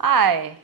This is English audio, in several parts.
Hi.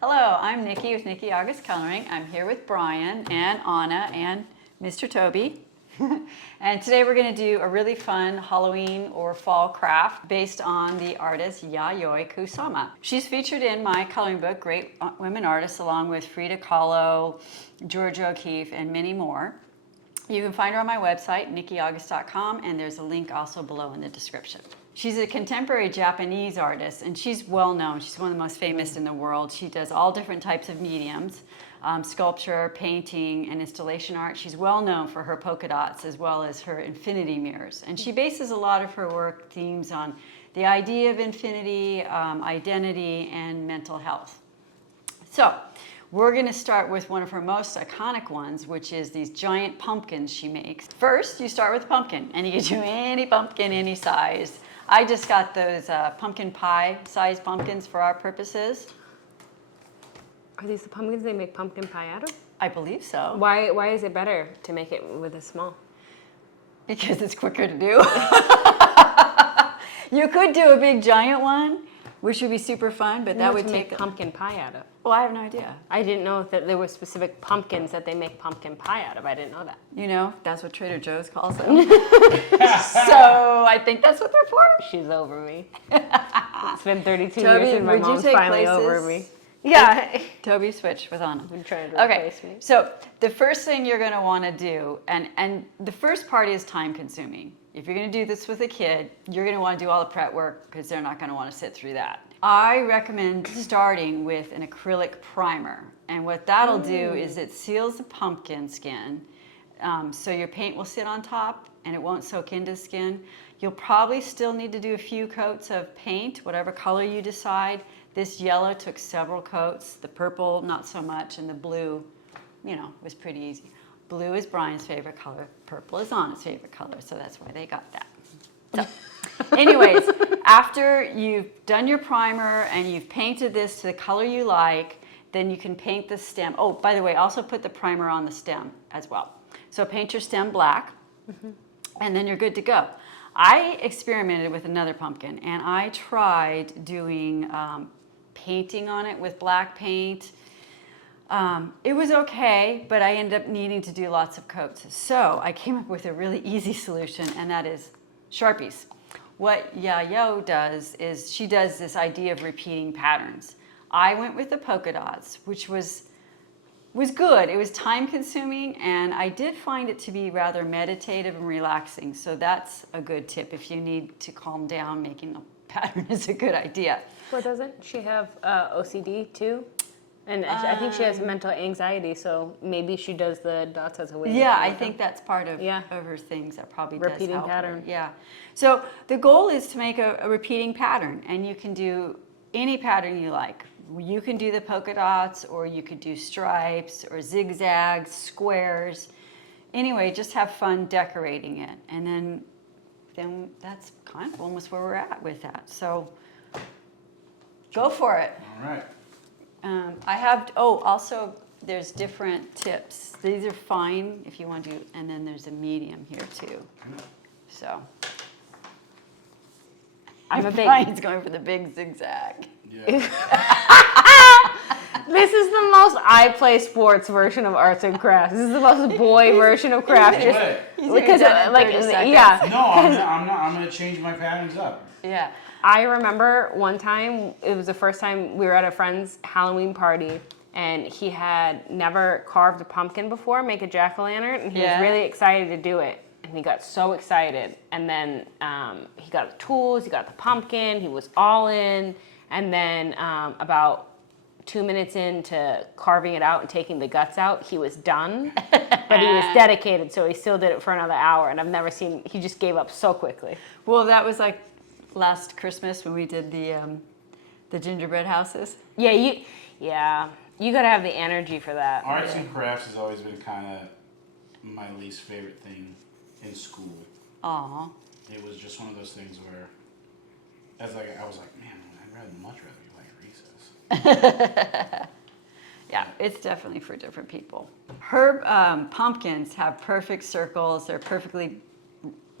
Hello, I'm Nikki with Nikki August Coloring. I'm here with Brian and Anna and Mr. Toby. And today we're going to do a really fun Halloween or fall craft based on the artist Yayoi Kusama. She's featured in my coloring book, Great Women Artists, along with Frida Kahlo, Georgia O'Keeffe, and many more. You can find her on my website, nikkyaugust.com, and there's a link also below in the description. She's a contemporary Japanese artist, and she's well known. She's one of the most famous in the world. She does all different types of mediums, sculpture, painting, and installation art. She's well known for her polka dots as well as her infinity mirrors. And she bases a lot of her work themes on the idea of infinity, identity, and mental health. So, we're going to start with one of her most iconic ones, which is these giant pumpkins she makes. First, you start with a pumpkin, and you can do any pumpkin, any size. I just got those pumpkin pie size pumpkins for our purposes. Are these the pumpkins they make pumpkin pie out of? I believe so. Why is it better to make it with a small? Because it's quicker to do. You could do a big giant one, which would be super fun, but that would take pumpkin pie out of. Well, I have no idea. I didn't know that there were specific pumpkins that they make pumpkin pie out of. I didn't know that. You know, that's what Trader Joe's calls them. So I think that's what they're for. She's over me. It's been 32 years and my would you mom's take finally places? over me. Yeah. Toby switch with Anna. I'm trying to replace me. So the first thing you're going to want to do, and the first part is time consuming. If you're going to do this with a kid, you're going to want to do all the prep work because they're not going to want to sit through that. I recommend starting with an acrylic primer. And what that'll do is it seals the pumpkin skin. So your paint will sit on top and it won't soak into the skin. You'll probably still need to do a few coats of paint, whatever color you decide. This yellow took several coats, the purple not so much, and the blue, you know, was pretty easy. Blue is Brian's favorite color, purple is Anna's favorite color, so that's why they got that. So, anyways, after you've done your primer and you've painted this to the color you like, then you can paint the stem. Oh, by the way, also put the primer on the stem as well. So paint your stem black, and then you're good to go. I experimented with another pumpkin, and I tried doing painting on it with black paint. It was okay, but I ended up needing to do lots of coats. So I came up with a really easy solution, and that is Sharpies. What Yayoi does is she does this idea of repeating patterns. I went with the polka dots, which was good. It was time consuming, and I did find it to be rather meditative and relaxing. So that's a good tip. If you need to calm down, making a pattern is a good idea. Well, doesn't she have OCD too? And I think she has mental anxiety, so maybe she does the dots as a way. Yeah, I think that's part of her things that probably repeating does help pattern. Her. Yeah. So the goal is to make a repeating pattern, and you can do any pattern you like. You can do the polka dots, or you could do stripes, or zigzags, squares. Anyway, just have fun decorating it, and then that's kind of almost where we're at with that. So go for it. All right. I have, also there's different tips. These are fine if you want to, and then there's a medium here too. So. Brian's going for the big zigzag. Yeah. This is the most I play sports version of arts and crafts. This is the most boy version of craft. Because yeah. No, I'm not. I'm gonna change my patterns up. Yeah. I remember one time, it was the first time we were at a friend's Halloween party, and he had never carved a pumpkin before, make a jack-o'-lantern, and he was really excited to do it. And he got so excited. And then he got the tools, he got the pumpkin, he was all in. And then about 2 minutes into carving it out and taking the guts out, he was done. But he was dedicated, so he still did it for another hour. And I've never seen, he just gave up so quickly. Well, that was like last Christmas when we did the gingerbread houses. Yeah, you gotta have the energy for that. Arts and crafts has always been kind of my least favorite thing in school. Aw. It was just one of those things where, I was like, man, I'd much rather be like recess. Yeah, it's definitely for different people. Her pumpkins have perfect circles. They're perfectly,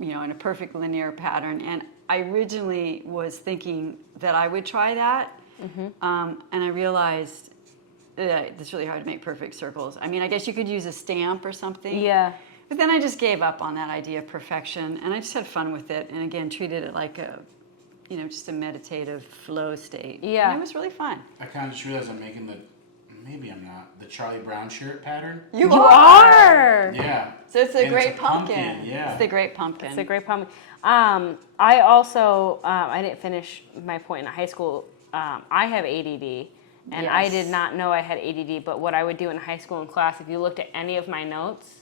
in a perfect linear pattern. And I originally was thinking that I would try that, and I realized that it's really hard to make perfect circles. I mean, I guess you could use a stamp or something. Yeah. But then I just gave up on that idea of perfection, and I just had fun with it, and again, treated it like a, just a meditative flow state. Yeah. And it was really fun. I kind of just realized I'm making maybe I'm not, the Charlie Brown shirt pattern. You are! Yeah. So it's a And great it's a pumpkin. yeah. It's the great pumpkin. It's a great pumpkin. I also, I didn't finish my point in high school. I have ADD, and I Yes. did not know I had ADD, but what I would do in high school in class, if you looked at any of my notes,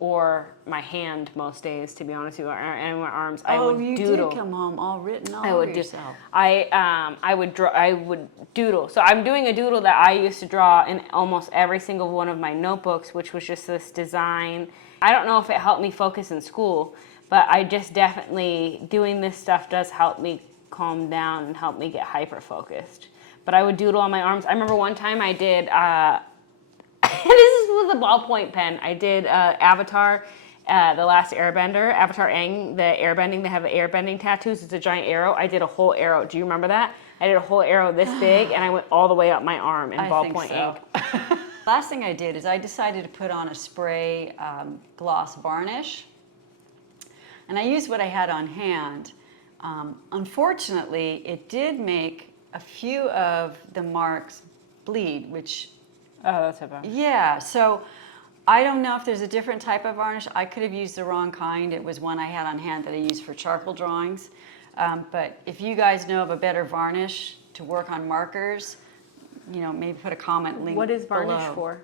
or my hand most days, to be honest with you, and my arms, I would you doodle. did come home all written all I over would do. yourself. I would draw. I would doodle. So I'm doing a doodle that I used to draw in almost every single one of my notebooks, which was just this design. I don't know if it helped me focus in school, but I just definitely doing this stuff does help me calm down and help me get hyper focused. But I would doodle on my arms. I remember one time I did. This was a ballpoint pen. I did Avatar, The Last Airbender, Avatar Aang, the airbending. They have the airbending tattoos. It's a giant arrow. I did a whole arrow. Do you remember that? I did a whole arrow this big, and I went all the way up my arm in ballpoint ink. Last thing I did is I decided to put on a spray gloss varnish, and I used what I had on hand. Unfortunately, it did make a few of the marks bleed, which Oh, that's about. yeah, so I don't know if there's a different type of varnish. I could have used the wrong kind. It was one I had on hand that I used for charcoal drawings. But if you guys know of a better varnish to work on markers, maybe put a comment link What is varnish below. for?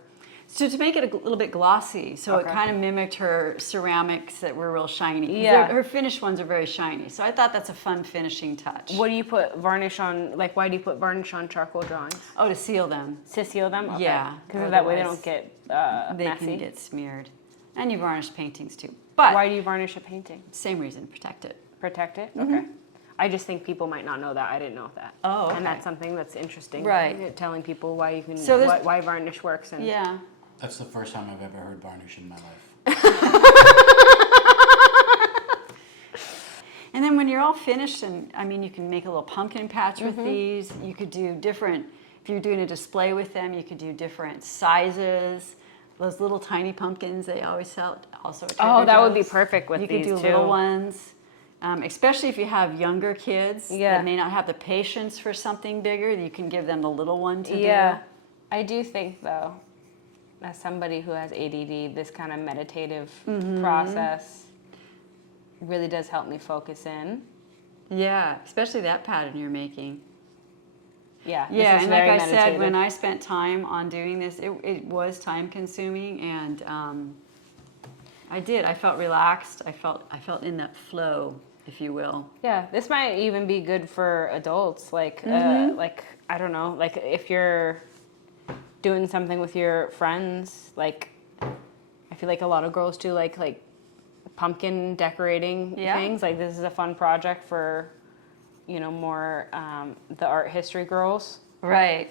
So to make it a little bit glossy, so it Okay. kind of mimicked her ceramics that were real shiny. 'Cause Yeah. her finished ones are very shiny. So I thought that's a fun finishing touch. What do you put varnish on? Like, why do you put varnish on charcoal drawings? Oh, to seal them. To seal them? Okay. Yeah, Because that way they otherwise don't get They messy. can get smeared. And you varnish paintings too. But Why do you varnish a painting? same reason, protect it. Protect it? Okay. I just think people might not know that. I didn't know that. Oh, okay. And that's something that's interesting. Right. Telling people why you can, So there's- why varnish works. And Yeah. That's the first time I've ever heard varnish in my life. And then when you're all finished, and I mean, you can make a little pumpkin patch with these. You could do different, if you're doing a display with them, you could do different sizes. Those little tiny pumpkins they always sell also at Oh, Trader that would be Joe's. perfect with you these could do too. little ones, especially if you have younger kids Yeah. that may not have the patience for something bigger. You can give them the little one to Yeah. do. I do think, though, as somebody who has ADD, this kind of meditative process really does help me focus in. Yeah, especially that pattern you're making. Yeah. Yeah, this is and like very I said, meditative. when I spent time on doing this, it was time consuming, and I did. I felt relaxed. I felt in that flow, if you will. Yeah, this might even be good for adults. Like, like I don't know, like if you're doing something with your friends, like I feel like a lot of girls do like pumpkin decorating Yeah. things. Like this is a fun project for, more the art history girls. Right.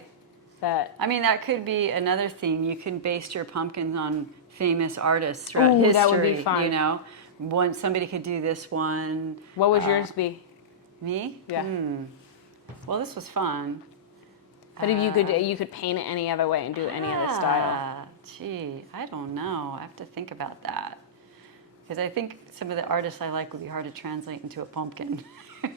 That I mean, that could be another theme. You can base your pumpkins on famous artists throughout history. that would be fun. Somebody could do this one. what would yours be? Me? Yeah. Well, this was fun. But if you could paint it any other way and do any other style. Gee, I don't know. I have to think about that. Because I think some of the artists I like would be hard to translate into a pumpkin.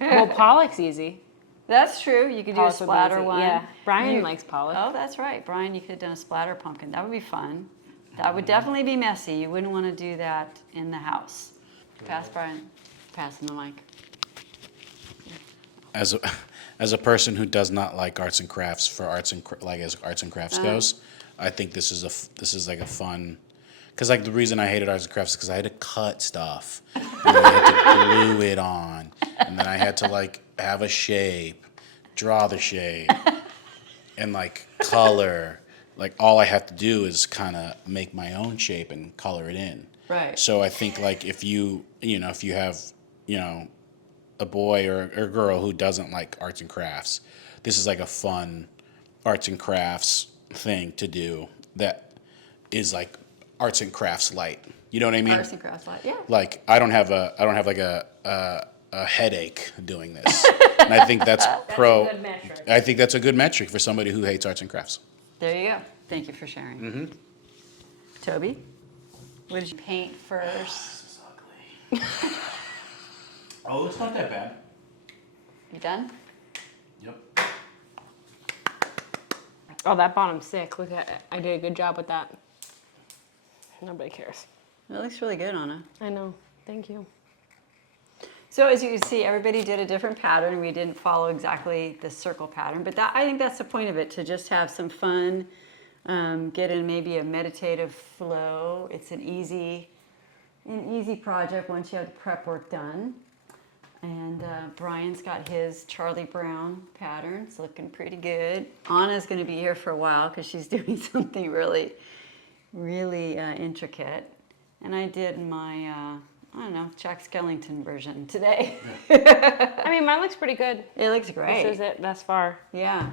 Well, Pollock's easy. That's true. You could do a Pollock would be splatter easy. one. Yeah, Brian likes Pollock. Oh, that's right. Brian, you could have done a splatter pumpkin. That would be fun. That would definitely be messy. You wouldn't want to do that in the house. Pass, Brian. Pass him the mic. As a person who does not like arts and crafts for as arts and crafts goes, I think this is like a fun. Because like the reason I hated arts and crafts is because I had to cut stuff, and then I had to glue it on, and then I had to like have a shape, draw the shape, and like color. Like all I have to do is kind of make my own shape and color it in. Right. So I think like if you have a boy or a girl who doesn't like arts and crafts, this is like a fun arts and crafts thing to do that is like arts and crafts light. You know what I mean? Arts and crafts light. Yeah. Like I don't have like a a headache doing this. And I think that's pro. a good metric. I think that's a good metric for somebody who hates arts and crafts. There you go. Thank you for sharing. Toby, what did you paint first? This is ugly. Oh, it's not that bad. You done? Yep. Oh, that bottom's sick. Look at it. I did a good job with that. Nobody cares. It looks really good, Anna. I know. Thank you. So as you can see, everybody did a different pattern. We didn't follow exactly the circle pattern, but I think that's the point of it, to just have some fun, get in maybe a meditative flow. It's an easy project once you have the prep work done. And Brian's got his Charlie Brown pattern. It's looking pretty good. Anna's going to be here for a while because she's doing something really, really intricate. And I did my, I don't know, Jack Skellington version today. I mean, mine looks pretty good. It looks great. This is it thus far. Yeah.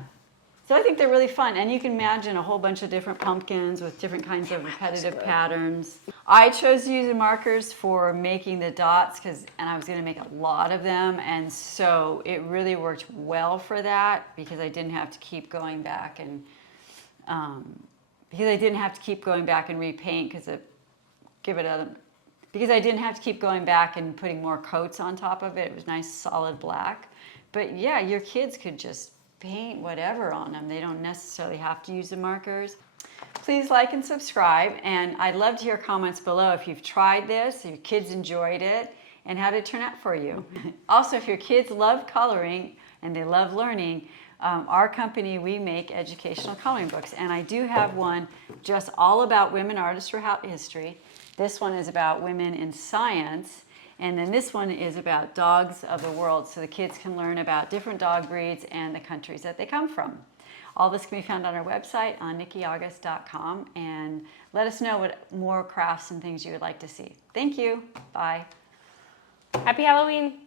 So I think they're really fun. And you can imagine a whole bunch of different pumpkins with different kinds of repetitive patterns. I chose to use the markers for making the dots and I was going to make a lot of them. And so it really worked well for that because I didn't have to keep going back and repaint because I didn't have to keep going back and putting more coats on top of it. It was nice solid black. But yeah, your kids could just paint whatever on them. They don't necessarily have to use the markers. Please like and subscribe, and I'd love to hear comments below if you've tried this, if your kids enjoyed it, and how did it turn out for you. Also, if your kids love coloring and they love learning, our company, we make educational coloring books, and I do have one just all about women artists throughout history. This one is about women in science, and then this one is about dogs of the world, so the kids can learn about different dog breeds and the countries that they come from. All this can be found on our website on nikkieaugust.com, and let us know what more crafts and things you would like to see. Thank you. Bye. Happy Halloween.